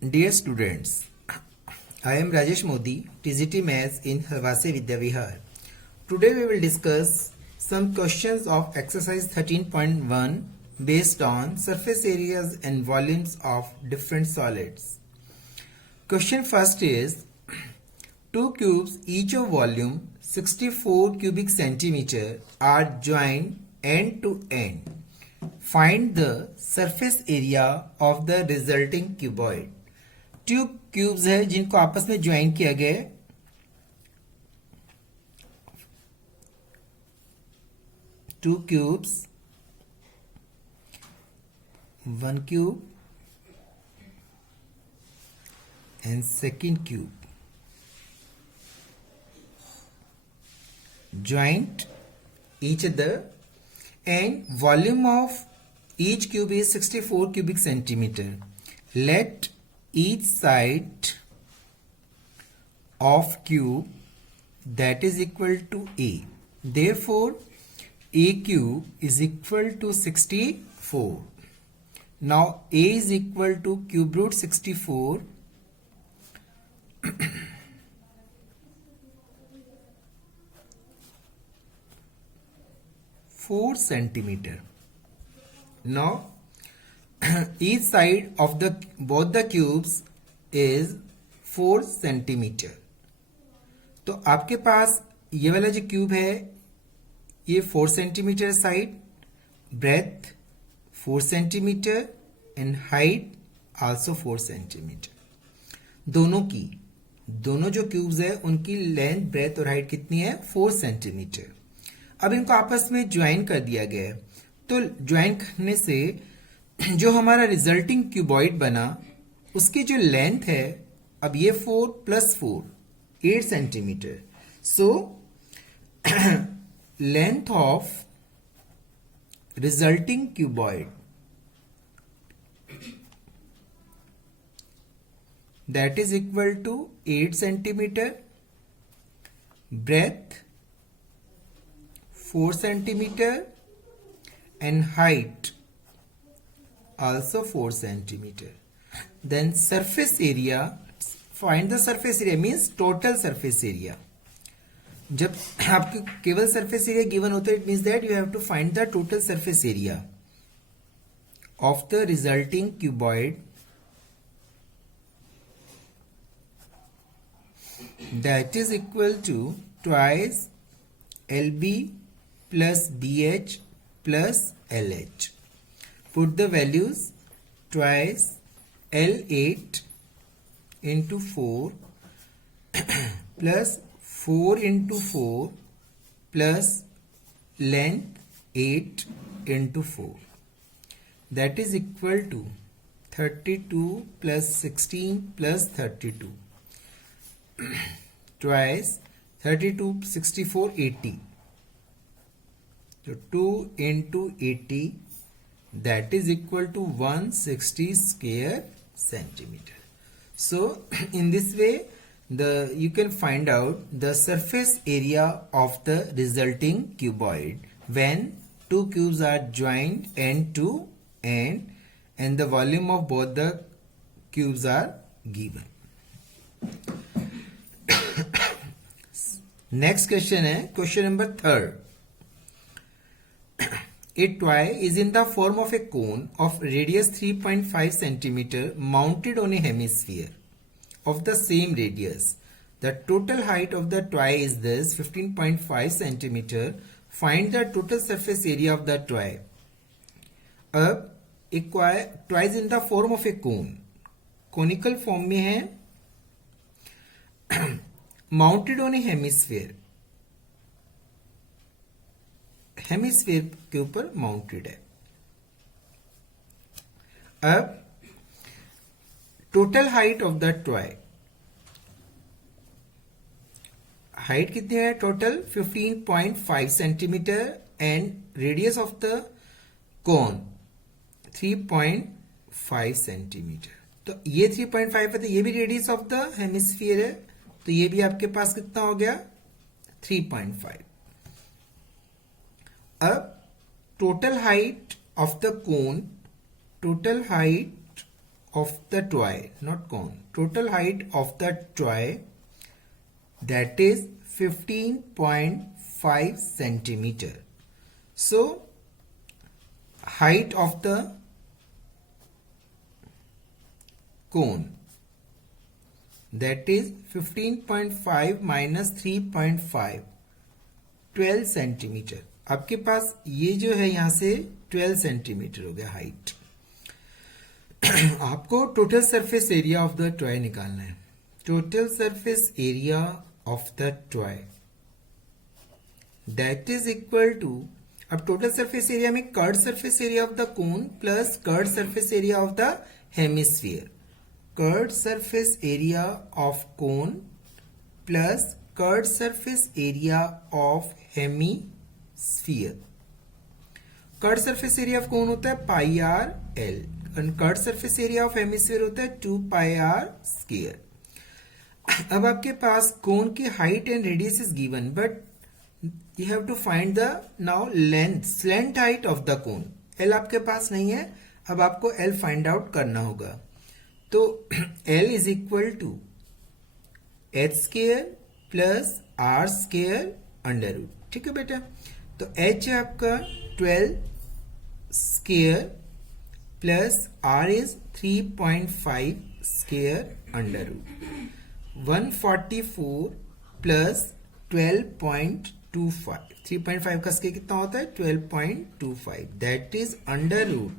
Dear students, I am Rajesh Modi, TGT Maths in Halwase Vidya Vihar. Today we will discuss some questions of exercise 13.1 based on surface areas and volumes of different solids. Question first is, two cubes each of volume 64 cubic centimeter are joined end to end. Find the surface area of the resulting cuboid. To cubes है जिनको आपस में join किया गया है. To cubes, one cube and second cube joined each other and volume of each cube is 64 cubic centimeter. Let each side of cube that is equal to A. Therefore, A cube is equal to 64. Now A is equal to cube root 64 4 centimeter. Now each side of the both the cubes is 4 centimeter. तो आपके पास ये वाला जो cube है ये 4 centimetre side, breadth 4 centimetre and height also 4 centimetre. दोनों जो cubes है उनकी लेंथ, ब्रेथ और हाइट कितनी है? 4 सेंटीमीटर. अब इनको आपस में ज्वाइन कर दिया गया है. तो ज्वाइन करने से जो हमारा रिजल्टिंग क्यूबॉइड बना उसकी जो लेंथ है, अब ये 4 plus 4 8 centimetre. So length of resulting cuboid that is equal to 8 centimetre, breadth 4 centimeter and height also 4 centimeter. Then surface area, find the surface area means total surface area. जब आपको केवल surface area given होता है, it means that you have to find the total surface area of the resulting cuboid that is equal to twice LB plus BH plus LH. Put the values twice L8 into 4 plus 4 into 4 plus length 8 into 4. That is equal to 32 plus 16 plus 32. Twice 32, 64, 80. So 2 into 80 that is equal to 160 square centimeter. So in this way you can find out the surface area of the resulting cuboid when two cubes are joined end to end and the volume of both the cubes are given. Next question है question number 3rd. A toy is in the form of a cone of radius 3.5 centimeter mounted on a hemisphere of the same radius. The total height of the toy is this 15.5 centimeter. Find the total surface area of the toy. अब एक toy is in the form of a cone. Conical form में है, mounted on a hemisphere. Hemisphere के ऊपर mounted है. अब total height of the toy, height कितनी है total? 15.5 centimetre and radius of the cone 3.5 centimetre. तो ये 3.5 है तो ये भी रेडियस ऑफ द हेमिस्फीयर है, तो ये भी आपके पास कितना हो गया? 3.5. अब total height of the cone, total height of the toy, not cone, total height of the toy, that is 15.5 centimeter. So height of the cone, that is 15.5 minus 3.5, 12 centimetre. आपके पास ये जो है यहां से 12 सेंटीमीटर हो गया हाइट. आपको total surface area of the toy निकालना है. Total surface area of the toy that is equal to, अब टोटल सरफेस एरिया में curved surface area of the cone plus curved surface area of the hemisphere. Curved surface area of cone plus curved surface area of hemisphere. Curved surface area of cone होता है pi are L, curved surface area of hemisphere होता है 2 pi are square. अब आपके पास cone की height and radius is given, but you have to find the now length, slant height of the cone. L आपके पास नहीं है, अब आपको एल फाइंड आउट करना होगा. तो L is equal to h square plus r square under root. ठीक है बेटा, तो एच है आपका 12 square plus r is 3.5 square under root. 144 plus 12.25, 3.5 का स्क्वायर कितना होता है 12.25, दैट इज अंडर रूट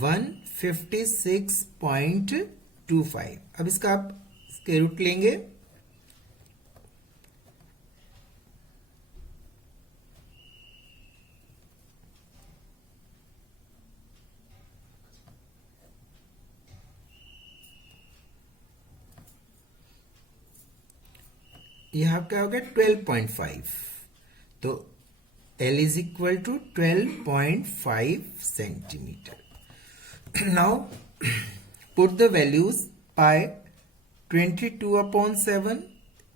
156.25. अब इसका आप स्क्वायर रूट लेंगे, यहां क्या हो गया 12.5. तो L is equal to 12.5 centimetre. Now put the values. Pi 22/7,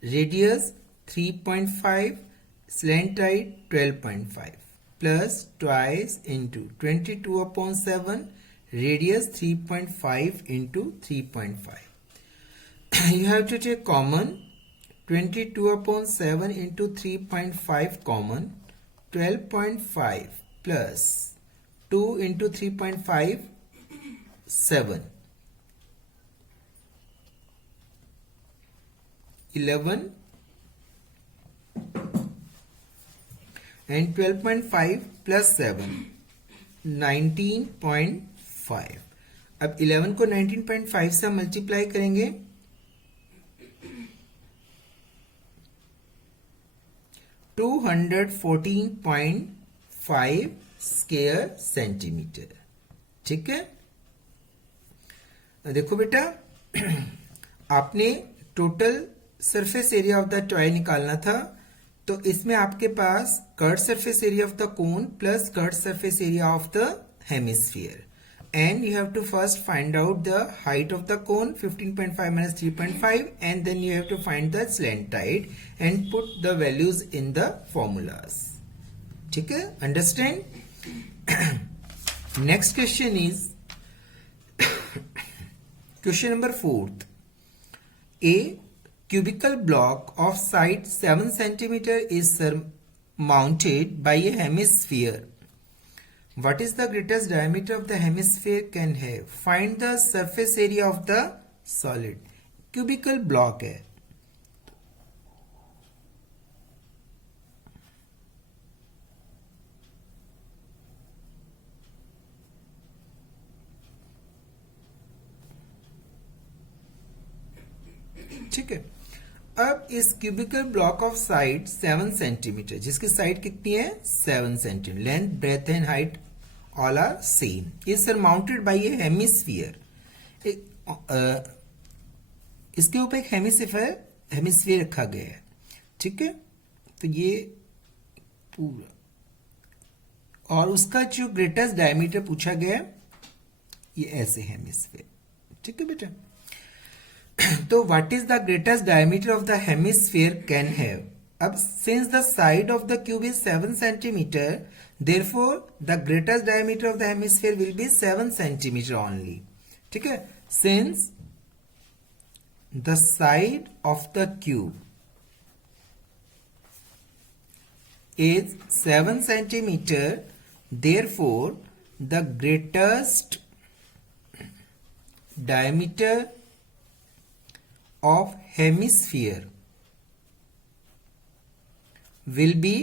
radius 3.5, slant height 12.5 plus twice into 22/7, radius 3.5 into 3.5. You have to take common. 22/7 into 3.5 common, 12.5 plus 2 into 3.5, 7, 11, and 12.5 plus 7, 19.5. अब 11 को 19.5 से multiply करेंगे, 214.5 स्क्वायर सेंटीमीटर. ठीक है, देखो बेटा, आपने total surface area of the toy निकालना था. तो इसमें आपके पास curved surface area of the cone plus curved surface area of the hemisphere, and you have to first find out the height of the cone, 15.5 minus 3.5, and then you have to find the slant height and put the values in the formulas. ठीक है, understand? Next question is question number 4. A cubical block of side 7 centimeter is surmounted by a hemisphere. What is the greatest diameter of the hemisphere can have? Find the surface area of the solid. Cubical block है. ठीक है, अब इस cubical block of side 7 centimetre, जिसकी side कितनी है 7 centimetre, length breadth and height all are same, is surmounted by a hemisphere. इसके ऊपर एक हेमिस्फीयर रखा गया है. ठीक है, तो ये पूरा, और उसका जो ग्रेटेस्ट डायमीटर पूछा गया है ये ऐसे हेमिस्फीयर. ठीक है बेटा, तो what is the greatest diameter of the hemisphere can have. अब since the side of the cube is 7 centimetre, therefore the greatest diameter of the hemisphere will be 7 centimetre only. ठीक है, Since the side of the cube is 7 centimeter, therefore the greatest diameter of hemisphere will be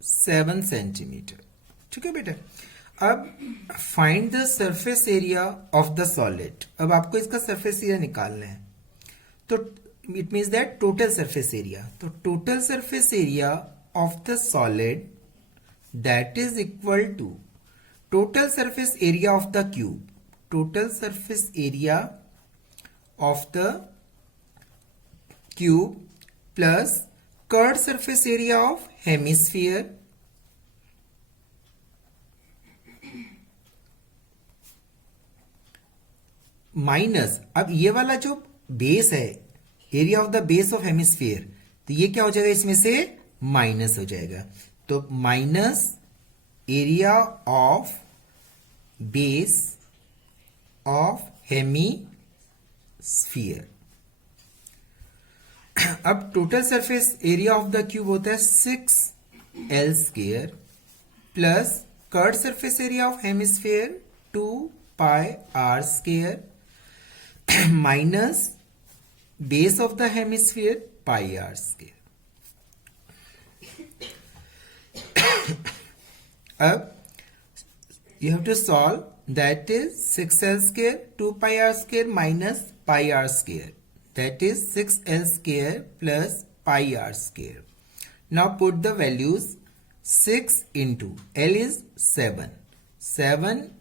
7 centimeter. ठीक है बेटा. अब find the surface area of the solid. अब आपको इसका surface area निकालना है. तो it means that total surface area. तो total surface area of the solid that is equal to total surface area of the cube. Total surface area of the cube plus curved surface area of hemisphere minus. अब ये वाला जो base है, area of the base of hemisphere, तो ये क्या हो जाएगा, इसमें से माइनस हो जाएगा. तो minus area of base of hemisphere. अब total surface area of the cube होता है 6L square plus curved surface area of hemisphere 2πr square minus base of the hemisphere πr square. अब you have to solve, that is 6L square 2πr square minus πr square, that is 6L square plus πr square. Now put the values. 6 into L is 7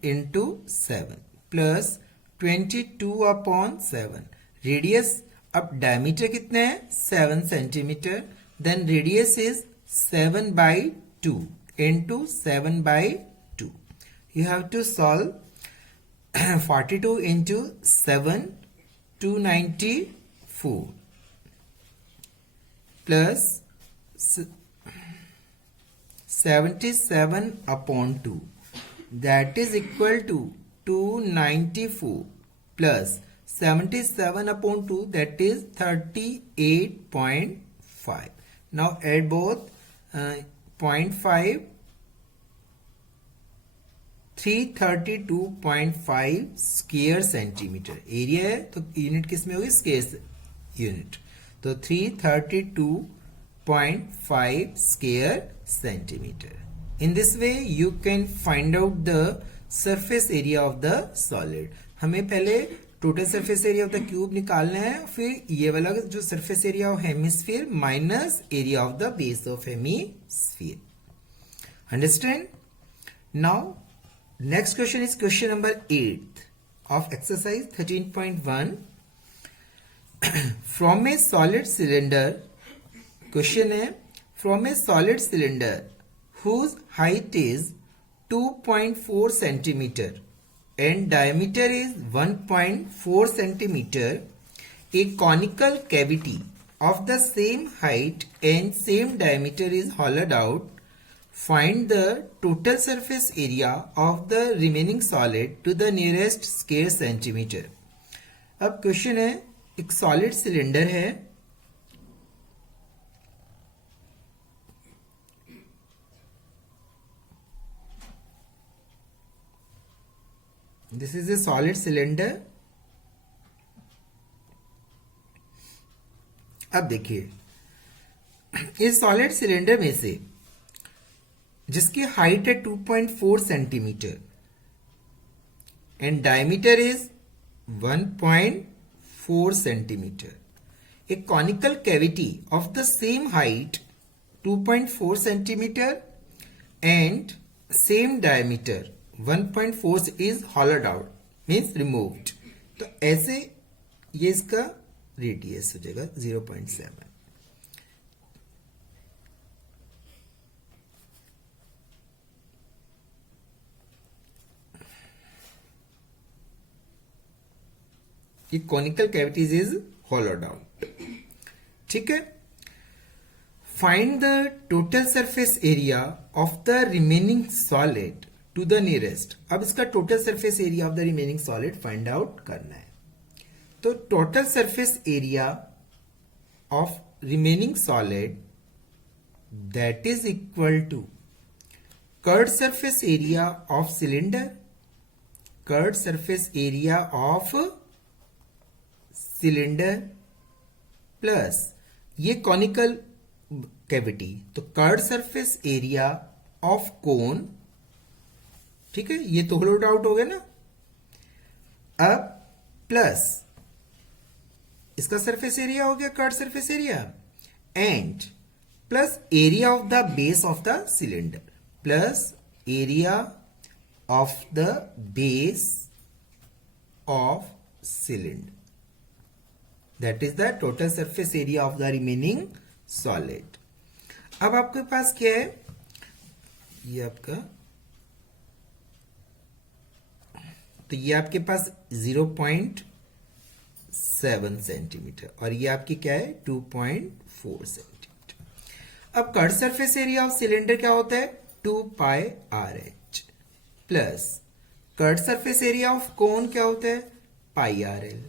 into 7 plus 22/7. Radius, अब diameter कितना है 7 centimetre, then radius is 7/2 into 7/2. You have to solve 42 into 7 294 plus 77/2, that is equal to 294 plus 77/2, that is 38.5. Now add both 0.5, 332.5 square centimetre area है. तो unit किस में होगी, square unit. तो 332.5 square centimetre. In this way you can find out the surface area of the solid. हमें पहले total surface area of the cube निकालना है, फिर ये वाला जो surface area of hemisphere minus area of the base of hemisphere. Understand? Now next question is question number 8 of exercise 13.1. From a solid cylinder, क्वेश्चन है from a solid cylinder whose height is 2.4 centimeter and diameter is 1.4 centimeter, a conical cavity of the same height and same diameter is hollowed out. Find the total surface area of the remaining solid to the nearest square centimeter. अब question है, एक solid cylinder है, this is a solid cylinder. अब देखिए इस solid cylinder में से जिसकी हाइट है 2.4 centimetre and diameter is 1.4 centimetre, A conical cavity of the same height 2.4 centimetre and same diameter 1.4 is hollowed out, means removed. तो ऐसे ये इसका रेडियस हो जाएगा 0.7. ये conical cavities is hollowed out. ठीक है. Find the total surface area of the remaining solid to the nearest. अब इसका total surface area of the remaining solid find out करना है। तो total surface area of remaining solid that is equal to curved surface area of cylinder, curved surface area of cylinder plus ये conical cavity, तो curved surface area of cone, ठीक है, ये तो होलोड out हो गया ना। अब प्लस इसका सरफेस एरिया हो गया curved surface area, and plus area of the base of the cylinder, plus area of the base of cylinder, that is the total surface area of the remaining solid। अब आपके पास क्या है, ये आपका, तो ये आपके पास 0.7 सेंटीमीटर और ये आपकी क्या है 2.4 सेंटीमीटर। अब curved surface area of cylinder क्या होता है 2 pi R H, plus curved surface area of cone क्या होता है pi R L,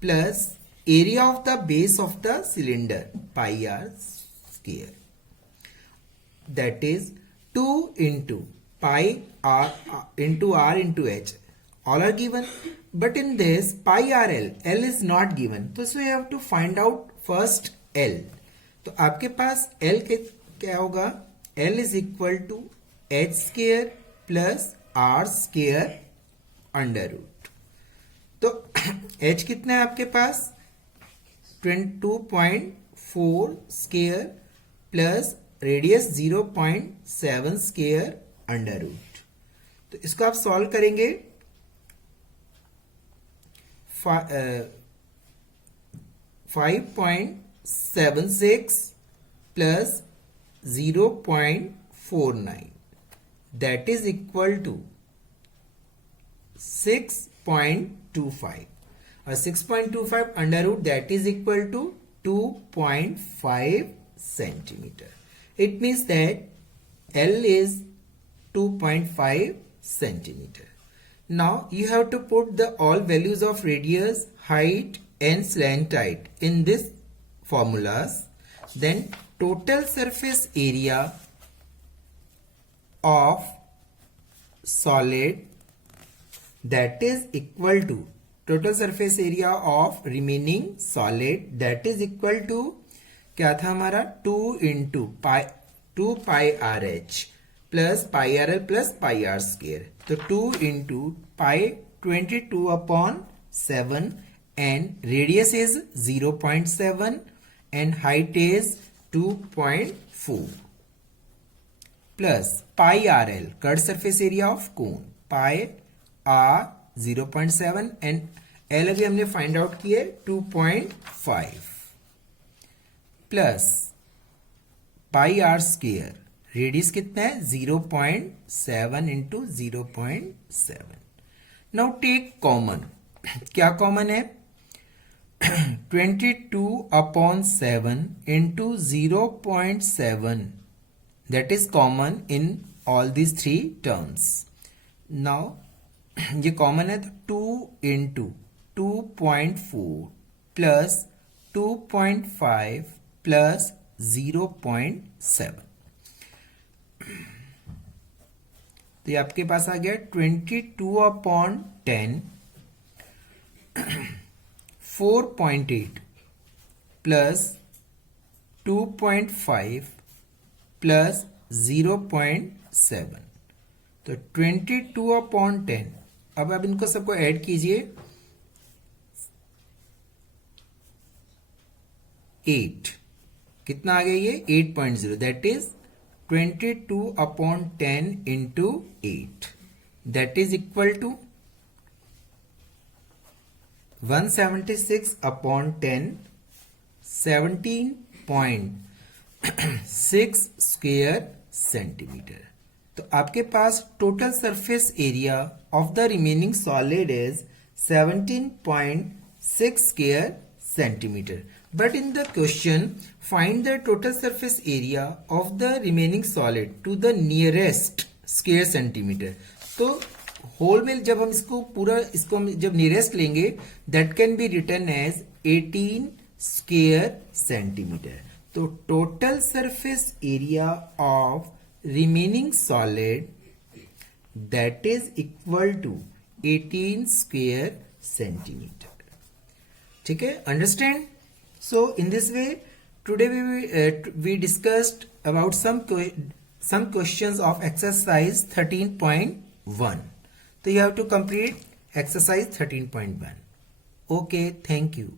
plus area of the base of the cylinder pi are square, that is 2 into pi r into r into h, all are given, but in this pi r l is not given, so we have to find out first l। तो आपके पास l क्या होगा, l is equal to h square plus r square under root। तो h कितना है आपके पास 22.4 square plus radius 0.7 square under root. तो इसको आप सॉल्व करेंगे 5.76 plus 0.49 that is equal to 6.25 और 6.25 under root that is equal to 2.5 centimetre. It means that L is 2.5 centimeter. Now you have to put the all values of radius, height and slant height in this formulas. Then total surface area of solid that is equal to total surface area of remaining solid that is equal to क्या था हमारा 2 into pi r h plus pi R L plus pi are square, तो 2 into pi 22/7 and radius is 0.7 and height is 2.4 plus pi r l curved surface area of cone pi r 0.7 and l अभी हमने find out किया 2.5 plus pi are square, radius कितना है 0.7 into 0.7। Now take common, क्या common है 22/7 into 0.7 that is common in all these three terms. Now ये common है तो 2 इंटू 2.4 प्लस 2.5 प्लस 0.7, तो ये आपके पास आ गया 22/10 4.8 प्लस 2.5 प्लस 0.7, तो 22/10। अब आप इनको सबको ऐड कीजिए 8, कितना आ गया ये 8.0 that is 22/10 into 8 that is equal to 176/10 17.6 square centimetre. तो आपके पास total surface area of the remaining solid is 17.6 square centimeter, but in the question find the total surface area of the remaining solid to the nearest square centimetre. तो whole में जब हम इसको हम जब नियरेस्ट लेंगे, that can be written as 18 square centimetre. तो total surface area of remaining solid that is equal to 18 square centimeter. ठीक है, understand? So in this way today we discussed about some questions of exercise 13.1. So you have to complete exercise 13.1. Okay, thank you.